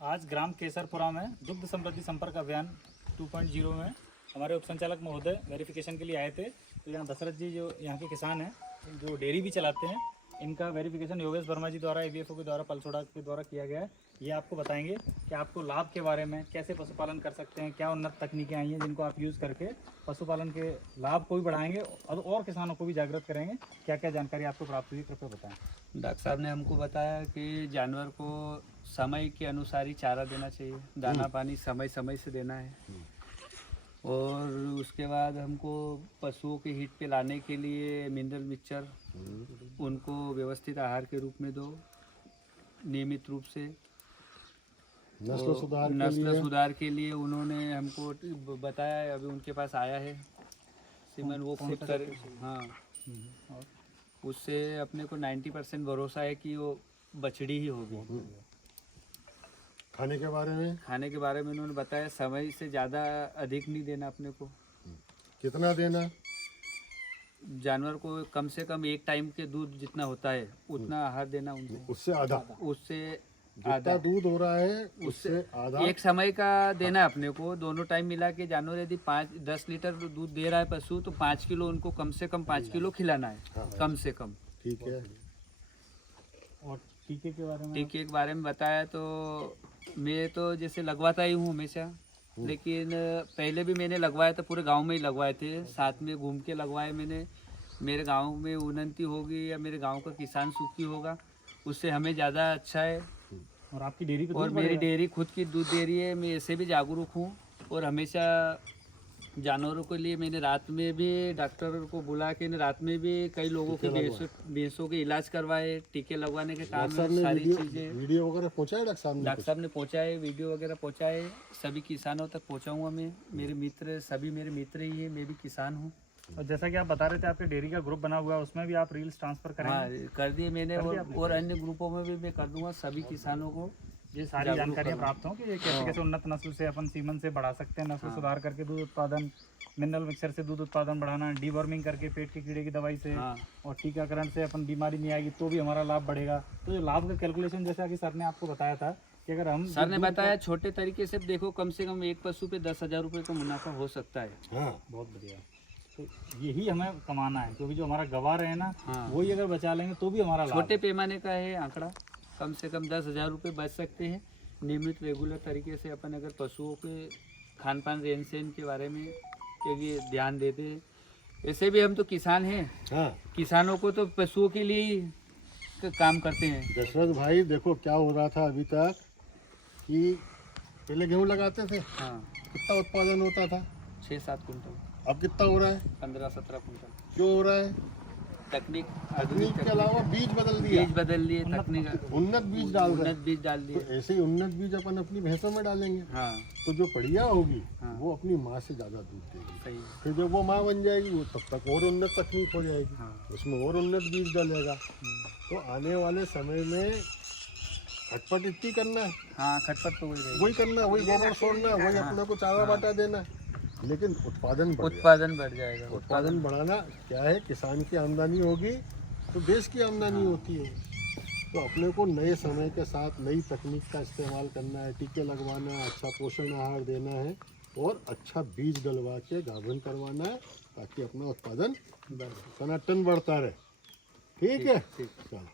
आज ग्राम केसरपुरा में दुग्ध समृद्धि संपर्क अभियान 2.0 में हमारे उप संचालक महोदय वेरिफिकेशन के लिए आए थे। तो यहाँ दशरथ जी जो यहाँ के किसान हैं, जो डेयरी भी चलाते हैं, इनका वेरिफिकेशन योगेश वर्मा जी द्वारा ABFO के द्वारा पलसोड़ा के द्वारा किया गया है। ये आपको बताएंगे कि आपको लाभ के बारे में, कैसे पशुपालन कर सकते हैं, क्या उन्नत तकनीकें आई हैं जिनको आप यूज़ करके पशुपालन के लाभ को भी बढ़ाएंगे और किसानों को भी जागृत करेंगे। क्या क्या जानकारी आपको प्राप्त हुई, कृपया बताएं। डॉक्टर साहब ने हमको बताया कि जानवर को समय के अनुसार ही चारा देना चाहिए, दाना पानी समय समय से देना है। और उसके बाद हमको पशुओं के हित पे लाने के लिए मिनरल मिक्सचर उनको व्यवस्थित आहार के रूप में दो, नियमित रूप से। नस्ल सुधार के लिए उन्होंने हमको बताया, अभी उनके पास आया है सीमन वो फिट कर। हाँ, उससे अपने को 90% भरोसा है कि वो बछड़ी ही होगी। खाने के बारे में उन्होंने बताया समय से ज़्यादा अधिक नहीं देना अपने को। कितना देना? जानवर को कम से कम एक टाइम के दूध जितना होता है उतना आहार देना उनको। उससे आधा दूध हो रहा है, उससे आधा एक समय का देना अपने को। दोनों टाइम मिला के जानवर यदि 5-10 लीटर दूध दे रहा है पशु, तो 5 किलो उनको कम से कम 5 किलो खिलाना है। हाँ, कम से कम। ठीक है। और टीके के बारे में बताया तो मैं तो जैसे लगवाता ही हूँ हमेशा, लेकिन पहले भी मैंने लगवाया था, पूरे गांव में ही लगवाए थे, साथ में घूम के लगवाए मैंने। मेरे गांव में उन्नति होगी या मेरे गांव का किसान सुखी होगा, उससे हमें ज़्यादा अच्छा है। और आपकी डेयरी पे और मेरी डेयरी खुद की दूध डेयरी है, मैं ऐसे भी जागरूक हूँ। और हमेशा जानवरों के लिए मैंने रात में भी डॉक्टर को बुला के रात में भी कई लोगों के भैंसों के इलाज करवाए, टीके लगवाने के काम में सारी चीज़ें। वीडियो वगैरह पहुँचाए डॉक्टर साहब ने पहुँचाए, वीडियो वगैरह पहुँचाए, सभी किसानों तक पहुँचाऊँगा मैं। मेरे मित्र सभी मेरे मित्र ही है, मैं भी किसान हूँ। और जैसा कि आप बता रहे थे आपके डेयरी का ग्रुप बना हुआ है, उसमें भी आप रील्स ट्रांसफर करेंगे? हाँ, कर दिए मैंने। और अन्य ग्रुपों में भी मैं कर दूंगा, सभी किसानों को ये सारी जानकारियाँ प्राप्त हों कि ये कैसे कैसे उन्नत नस्ल से अपन सीमन से बढ़ा सकते हैं, नस्ल सुधार करके दूध उत्पादन, मिनरल मिक्सचर से दूध उत्पादन बढ़ाना, डीवर्मिंग करके पेट के कीड़े की दवाई से, और टीकाकरण से अपन बीमारी नहीं आएगी तो भी हमारा लाभ बढ़ेगा। तो ये लाभ का कैलकुलेशन जैसा कि सर ने आपको बताया था कि अगर हम सर ने बताया छोटे तरीके से देखो, कम से कम एक पशु पे 10,000 रुपये का मुनाफा हो सकता है। हाँ, बहुत बढ़िया। तो यही हमें कमाना है, क्योंकि जो हमारा गवार है ना, वही अगर बचा लेंगे तो भी हमारा छोटे पैमाने का है आंकड़ा। कम से कम 10,000 रुपये बच सकते हैं नियमित रेगुलर तरीके से अपन अगर पशुओं के खान पान रहन सहन के बारे में क्योंकि ध्यान देते हैं। ऐसे भी हम तो किसान हैं। हाँ, किसानों को तो पशुओं के लिए ही काम करते हैं। दशरथ भाई देखो क्या हो रहा था अभी तक कि पहले गेहूं लगाते थे। हाँ, कितना उत्पादन होता था? 6-7 कुंटल। अब कितना हो रहा है? 15-17 कुंटल। क्यों हो रहा है? तकनीक के अलावा बीज बदल दिए, तकनीक उन्नत बीज डाल दिए। तो ऐसे ही उन्नत बीज अपन अपनी भैंसों में डालेंगे। हाँ, तो जो बढ़िया होगी वो अपनी माँ से ज़्यादा दूध देगी। सही। फिर जब वो माँ बन जाएगी वो तब तक और उन्नत तकनीक हो जाएगी। उसमें और उन्नत बीज डालेगा। तो आने वाले समय में खटपट इतनी करना है। हाँ, खटपट तो वही करना, वही गोबर छोड़ना, वही अपने को चारा बाटा देना, लेकिन उत्पादन बढ़ जाएगा। उत्पादन बढ़ाना क्या है, किसान की आमदनी होगी तो देश की आमदनी होती है। तो अपने को नए समय के साथ नई तकनीक का इस्तेमाल करना है, टीके लगवाना है, अच्छा पोषण आहार देना है और अच्छा बीज डलवा के गाभन करवाना है, ताकि अपना उत्पादन टनाटन बढ़ता रहे। ठीक है, चलो।